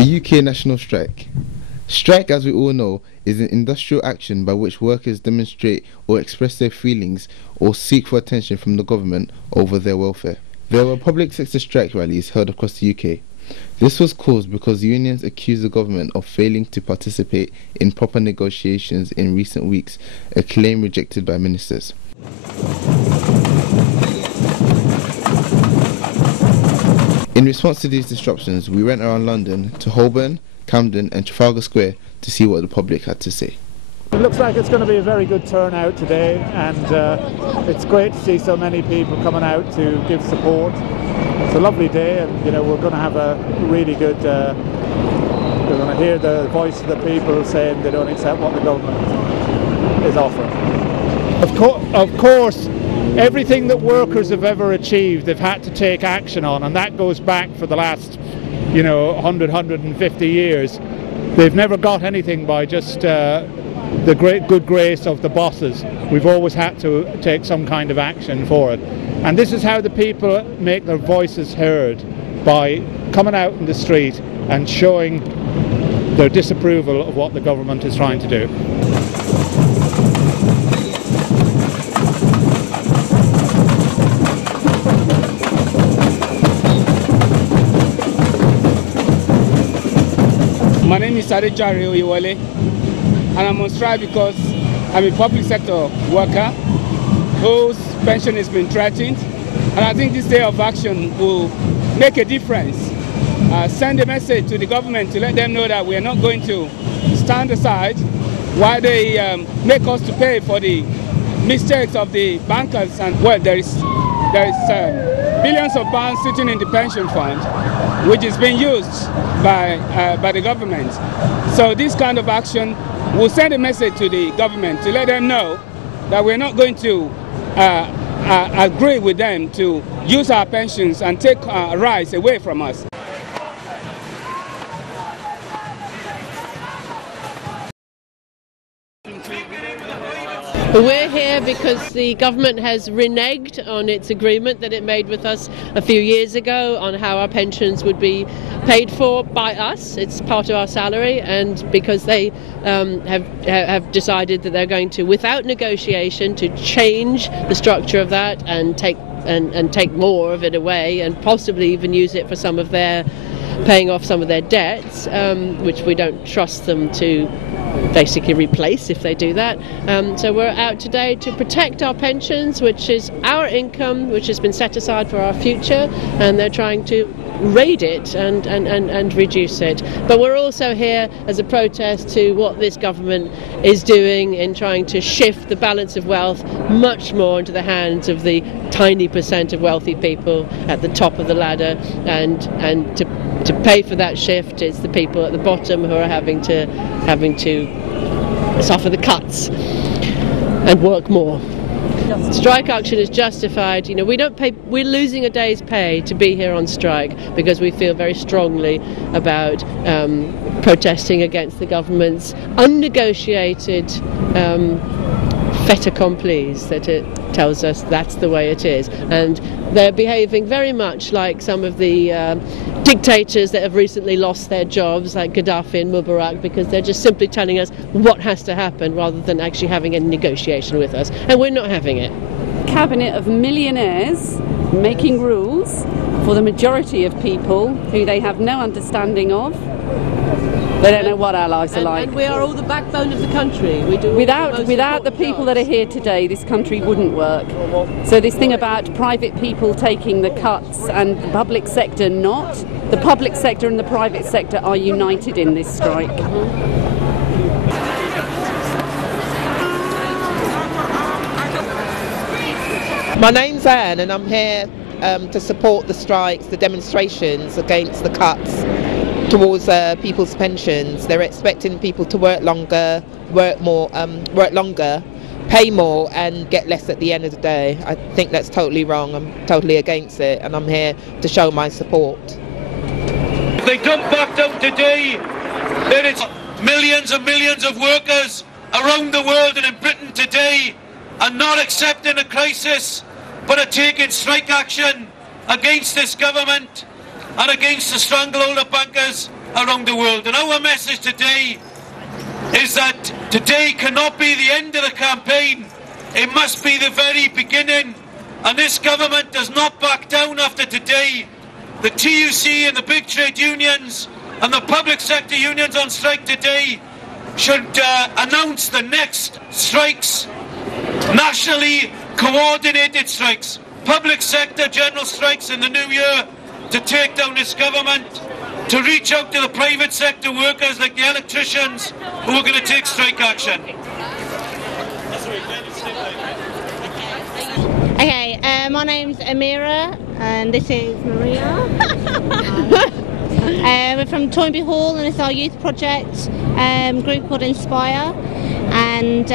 The UK National Strike. Strike, as we all know, is an industrial action by which workers demonstrate or express their feelings or seek for attention from the government over their welfare. There were public sector strike rallies held across the UK. This was caused because unions accused the government of failing to participate in proper negotiations in recent weeks, a claim rejected by ministers. In response to these disruptions, we went around London to Holborn, Camden and Trafalgar Square to see what the public had to say. It looks like it's going to be a very good turnout today, and it's great to see so many people coming out to give support. It's a lovely day, and we're going to have a really good, we're going to hear the voice of the people saying they don't accept what the government is offering. Of course, everything that workers have ever achieved, they've had to take action on, and that goes back for the last 100, 150 years. They've never got anything by just the great good grace of the bosses. We've always had to take some kind of action for it. And this is how the people make their voices heard, by coming out in the street and showing their disapproval of what the government is trying to do. My name is Adejare Oyewole, and I'm on strike because I'm a public sector worker whose pension has been threatened, and I think this day of action will make a difference. Send a message to the government to let them know that we are not going to stand aside while they make us to pay for the mistakes of the bankers. And well, there is billions of pounds sitting in the pension fund, which is being used by the government. So this kind of action will send a message to the government to let them know that we're not going to agree with them to use our pensions and take our rights away from us. We're here because the government has reneged on its agreement that it made with us a few years ago on how our pensions would be paid for by us. It's part of our salary, and because they have decided that they're going to, without negotiation, to change the structure of that and take more of it away, and possibly even use it for some of their paying off some of their debts, which we don't trust them to basically replace if they do that. So we're out today to protect our pensions, which is our income, which has been set aside for our future, and they're trying to raid it and reduce it. But we're also here as a protest to what this government is doing in trying to shift the balance of wealth much more into the hands of the tiny percent of wealthy people at the top of the ladder, and to pay for that shift is the people at the bottom who are having to suffer the cuts and work more. Strike action is justified. We don't pay. We're losing a day's pay to be here on strike because we feel very strongly about protesting against the government's unnegotiated fait accomplis, that it tells us that's the way it is. And they're behaving very much like some of the dictators that have recently lost their jobs, like Gaddafi and Mubarak, because they're just simply telling us what has to happen rather than actually having a negotiation with us. And we're not having it. Cabinet of millionaires making rules for the majority of people who they have no understanding of. They don't know what our lives are like. And we are all the backbone of the country. Without the people that are here today, this country wouldn't work. So this thing about private people taking the cuts and the public sector not, the public sector and the private sector are united in this strike. My name's Anne, and I'm here to support the strikes, the demonstrations against the cuts towards people's pensions. They're expecting people to work longer, pay more and get less at the end of the day. I think that's totally wrong. I'm totally against it, and I'm here to show my support. If they don't back down today, there is millions and millions of workers around the world and in Britain today are not accepting a crisis, but are taking strike action against this government and against the stranglehold of bankers around the world. And our message today is that today cannot be the end of the campaign. It must be the very beginning. And this government does not back down after today. The TUC and the big trade unions and the public sector unions on strike today should announce the next strikes, nationally coordinated strikes, public sector general strikes in the new year to take down this government, to reach out to the private sector workers like the electricians who are going to take strike action. Okay, my name's Amira and this is Maria. We're from Toynbee Hall and it's our youth project group called Inspire, and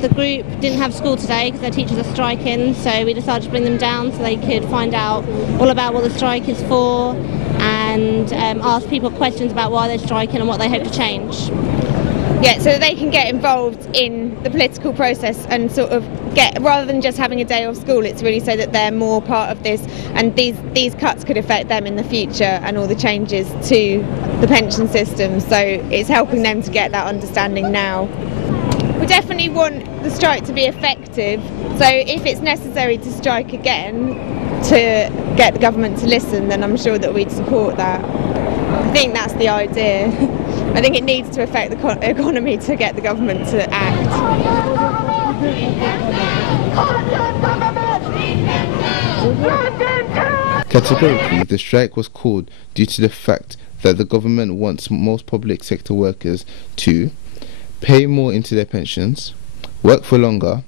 the group didn't have school today because their teachers are striking, so we decided to bring them down so they could find out all about what the strike is for and ask people questions about why they're striking and what they hope to change. Yeah, so that they can get involved in the political process and sort of get, rather than just having a day off school, it's really so that they're more part of this, and these cuts could affect them in the future and all the changes to the pension system, so it's helping them to get that understanding now. We definitely want the strike to be effective, so if it's necessary to strike again to get the government to listen, then I'm sure that we'd support that. I think that's the idea. I think it needs to affect the economy to get the government to act. Categorically, the strike was called due to the fact that the government wants most public sector workers to pay more into their pensions, work for longer,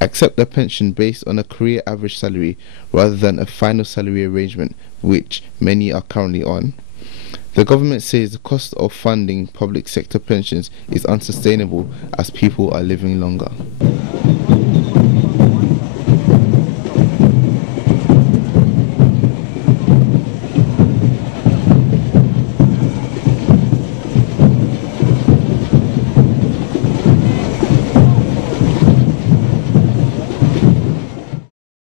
accept a pension based on a career average salary rather than a final salary arrangement, which many are currently on. The government says the cost of funding public sector pensions is unsustainable as people are living longer.